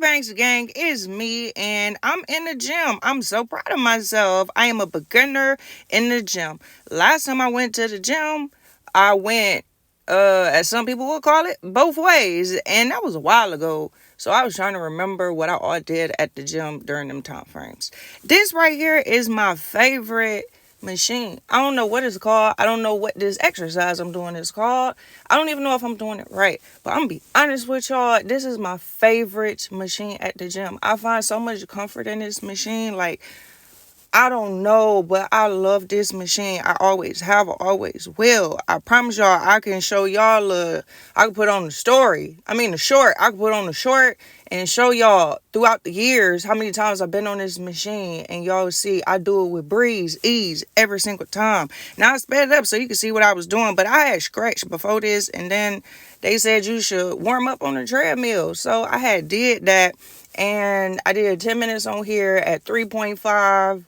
Banks gang, it's me and I'm in the gym. I'm so proud of myself. I am a beginner in the gym. Last time I went to the gym, I went as some people would call it, both ways. And that was a while ago. So I was trying to remember what I all did at the gym during them time frames. This right here is my favorite machine. I don't know what it's called. I don't know what this exercise I'm doing is called. I don't even know if I'm doing it right. But I'm gonna be honest with y'all. This is my favorite machine at the gym. I find so much comfort in this machine. Like, I don't know, but I love this machine. I always have, always will. I promise y'all, I can show y'all, I can put on the story. The short. I can put on the short and show y'all throughout the years how many times I've been on this machine. And y'all see, I do it with breeze, ease, every single time. Now I sped it up so you can see what I was doing. But I had scratched before this. And then they said you should warm up on the treadmill. So I had did that. And I did 10 minutes on here at 3.5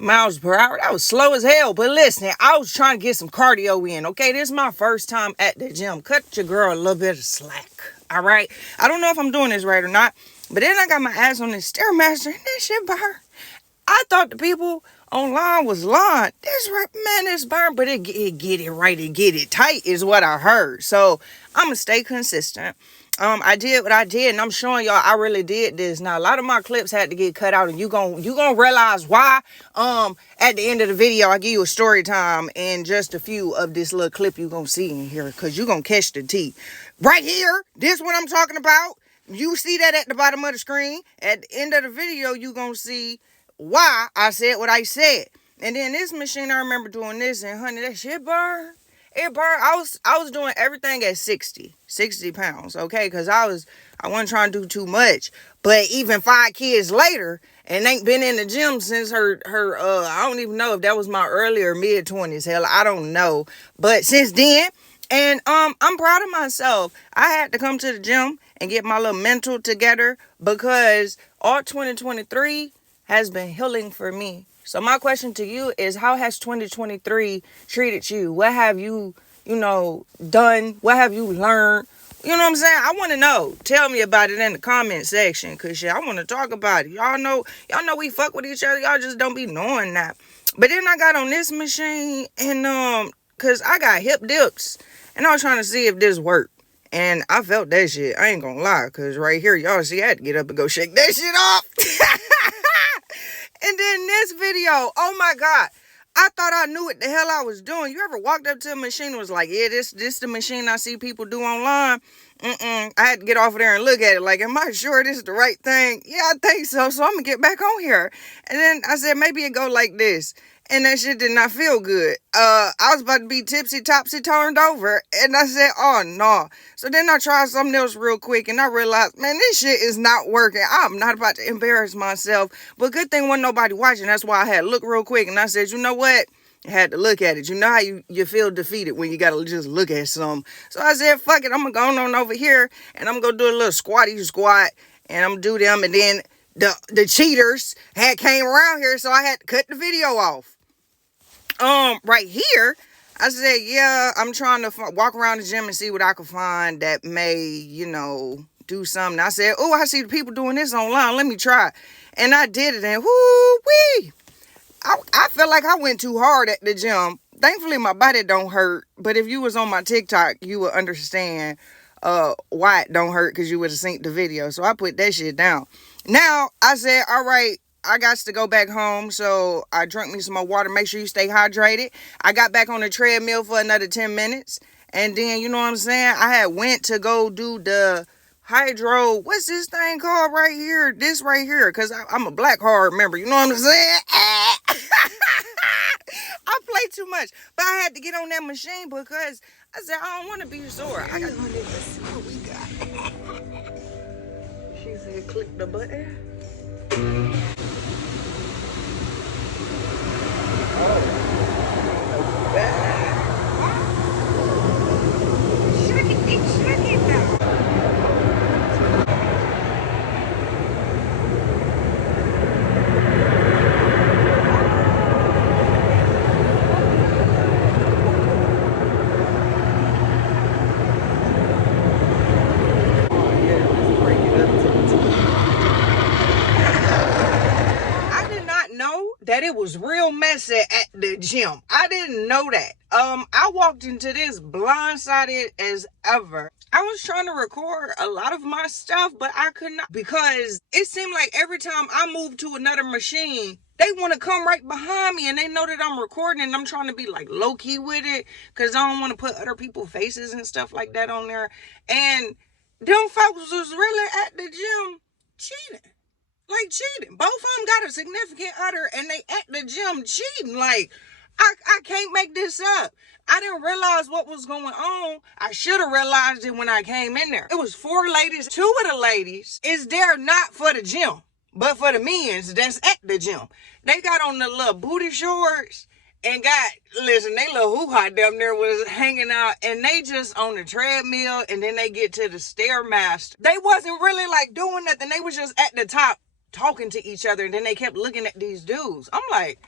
miles per hour. That was slow as hell. But listen, I was trying to get some cardio in. Okay, this is my first time at the gym. Cut your girl a little bit of slack. All right. I don't know if I'm doing this right or not. But then I got my ass on this Stairmaster and that shit burn. I thought the people online was lying. This right, man, it's burn, but it get it right and get it tight is what I heard. So I'm gonna stay consistent. I did what I did, and I'm showing y'all I really did this. Now, a lot of my clips had to get cut out, and you gonna realize why. At the end of the video, I give you a story time and just a few of this little clip you gonna see in here, because you gonna catch the tea. Right here, this what I'm talking about. You see that at the bottom of the screen. At the end of the video, you gonna see why I said what I said. And then this machine, I remember doing this, and honey, that shit burn. It burned. I was doing everything at 60 pounds, okay? Because I wasn't trying to do too much. But even 5 kids later, and ain't been in the gym since her I don't even know if that was my early or mid-20s. Hell, I don't know. But since then, and I'm proud of myself. I had to come to the gym and get my little mental together, because all 2023 has been healing for me. So my question to you is, how has 2023 treated you? What have you, done? What have you learned? You know what I'm saying? I want to know. Tell me about it in the comment section, because shit, I want to talk about it. Y'all know we fuck with each other. Y'all just don't be knowing that. But then I got on this machine, and because I got hip dips, and I was trying to see if this worked. And I felt that shit. I ain't gonna lie, because right here, y'all see, I had to get up and go shake that shit off. And then this video, oh my God, I thought I knew what the hell I was doing. You ever walked up to a machine and was like, yeah, this the machine I see people do online? I had to get off of there and look at it like, am I sure this is the right thing? Yeah, I think so. So I'm going to get back on here. And then I said, maybe it go like this. And that shit did not feel good. I was about to be tipsy-topsy turned over. And I said, oh, no. So then I tried something else real quick. And I realized, man, this shit is not working. I'm not about to embarrass myself. But good thing wasn't nobody watching. That's why I had to look real quick. And I said, you know what? I had to look at it. You know how you feel defeated when you got to just look at something. So I said, fuck it. I'm going to go on over here. And I'm going to do a little squatty squat. And I'm going to do them. And then the cheaters had came around here. So I had to cut the video off. Right here, I said, yeah, I'm trying to walk around the gym and see what I can find that may, do something. I said, oh, I see the people doing this online. Let me try. And I did it, and whoo-wee. I felt like I went too hard at the gym. Thankfully, my body don't hurt. But if you was on my TikTok, you would understand why it don't hurt, because you would have seen the video. So I put that shit down. Now, I said, all right, I got to go back home, so I drank me some more water. Make sure you stay hydrated. I got back on the treadmill for another 10 minutes. And then, you know what I'm saying? I had went to go do the hydro. What's this thing called right here? This right here. Because I'm a black hard member. You know what I'm saying? I play too much. But I had to get on that machine because I said, I don't want to be sore. I got to see what we got. She said, click the button. was real messy at the gym. I didn't know that. I walked into this blindsided as ever. I was trying to record a lot of my stuff, but I could not, because it seemed like every time I moved to another machine, they want to come right behind me, and they know that I'm recording, and I'm trying to be like low key with it, because I don't want to put other people's faces and stuff like that on there. And them folks was really at the gym cheating. Like, cheating. Both of them got a significant other, and they at the gym cheating. Like, I can't make this up. I didn't realize what was going on. I should have realized it when I came in there. It was 4 ladies. 2 of the ladies is there not for the gym, but for the men's that's at the gym. They got on the little booty shorts and listen, they little hoo-ha down there was hanging out, and they just on the treadmill, and then they get to the Stairmaster. They wasn't really like doing nothing. They was just at the top talking to each other, and then they kept looking at these dudes. I'm like,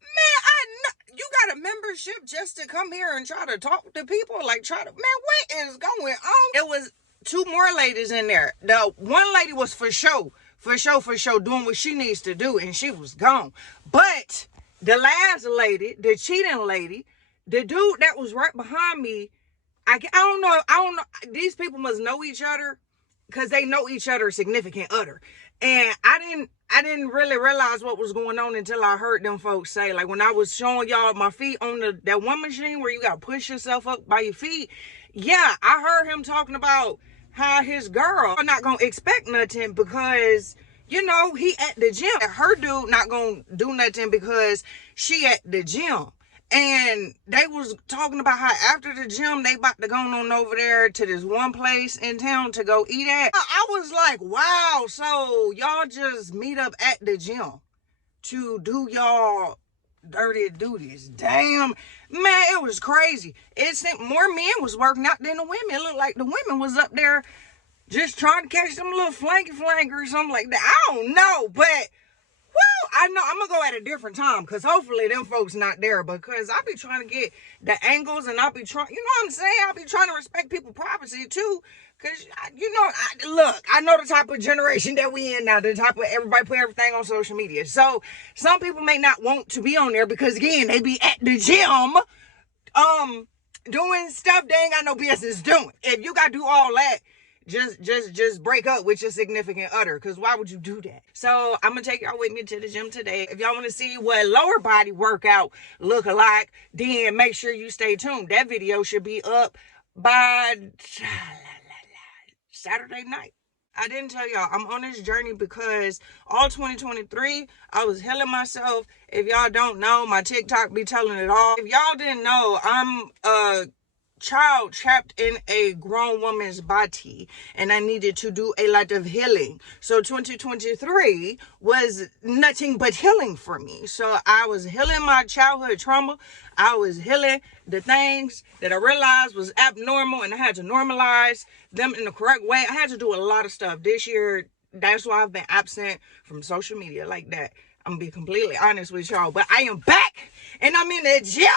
man, you got a membership just to come here and try to talk to people? Like, man, what is going on? It was 2 more ladies in there. The one lady was for show, doing what she needs to do, and she was gone. But the last lady, the cheating lady, the dude that was right behind me, I don't know. These people must know each other, because they know each other's significant other. And I didn't really realize what was going on until I heard them folks say, like, when I was showing y'all my feet on that one machine where you got to push yourself up by your feet. Yeah, I heard him talking about how his girl not going to expect nothing because, you know, he at the gym. Her dude not going to do nothing because she at the gym. And they was talking about how after the gym, they about to go on over there to this one place in town to go eat at. I was like, wow, so y'all just meet up at the gym to do y'all dirty duties. Damn, man, it was crazy. It seemed more men was working out than the women. It looked like the women was up there just trying to catch them little flanky or something like that. I don't know, but I know I'm gonna go at a different time, because hopefully them folks not there, because I be trying to get the angles, and I be trying, you know what I'm saying? I be trying to respect people's privacy too, because you know, look, I know the type of generation that we in now, the type of everybody put everything on social media. So some people may not want to be on there because, again, they be at the gym, doing stuff they ain't got no business doing. If you gotta do all that, just break up with your significant other, because why would you do that? So I'm gonna take y'all with me to the gym today. If y'all want to see what lower body workout look like, then make sure you stay tuned. That video should be up by Saturday night. I didn't tell y'all I'm on this journey because all 2023 I was healing myself. If y'all don't know, my TikTok be telling it all. If y'all didn't know, I'm a child trapped in a grown woman's body, and I needed to do a lot of healing. So 2023 was nothing but healing for me. So I was healing my childhood trauma. I was healing the things that I realized was abnormal, and I had to normalize them in the correct way. I had to do a lot of stuff this year. That's why I've been absent from social media like that. I'm gonna be completely honest with y'all, but I am back, and I'm in the gym,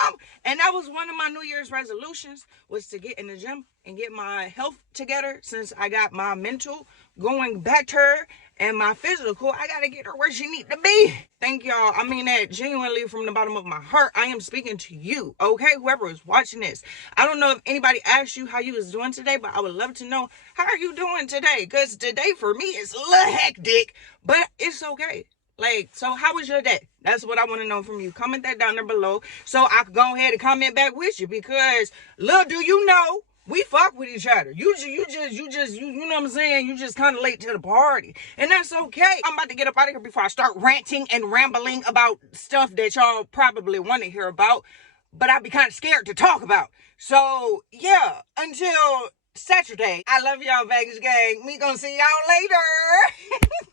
and that was one of my New Year's resolutions, was to get in the gym and get my health together. Since I got my mental going better and my physical, I gotta get her where she need to be. Thank y'all. I mean that genuinely from the bottom of my heart. I am speaking to you, okay? Whoever is watching this. I don't know if anybody asked you how you was doing today, but I would love to know, how are you doing today? Because today for me is a little hectic, but it's okay. Like, so how was your day? That's what I want to know from you. Comment that down there below so I can go ahead and comment back with you, because little do you know, we fuck with each other. You know what I'm saying? You just kind of late to the party, and that's okay. I'm about to get up out of here before I start ranting and rambling about stuff that y'all probably want to hear about, but I'd be kind of scared to talk about. So yeah, until Saturday, I love y'all, Vegas gang. We gonna see y'all later.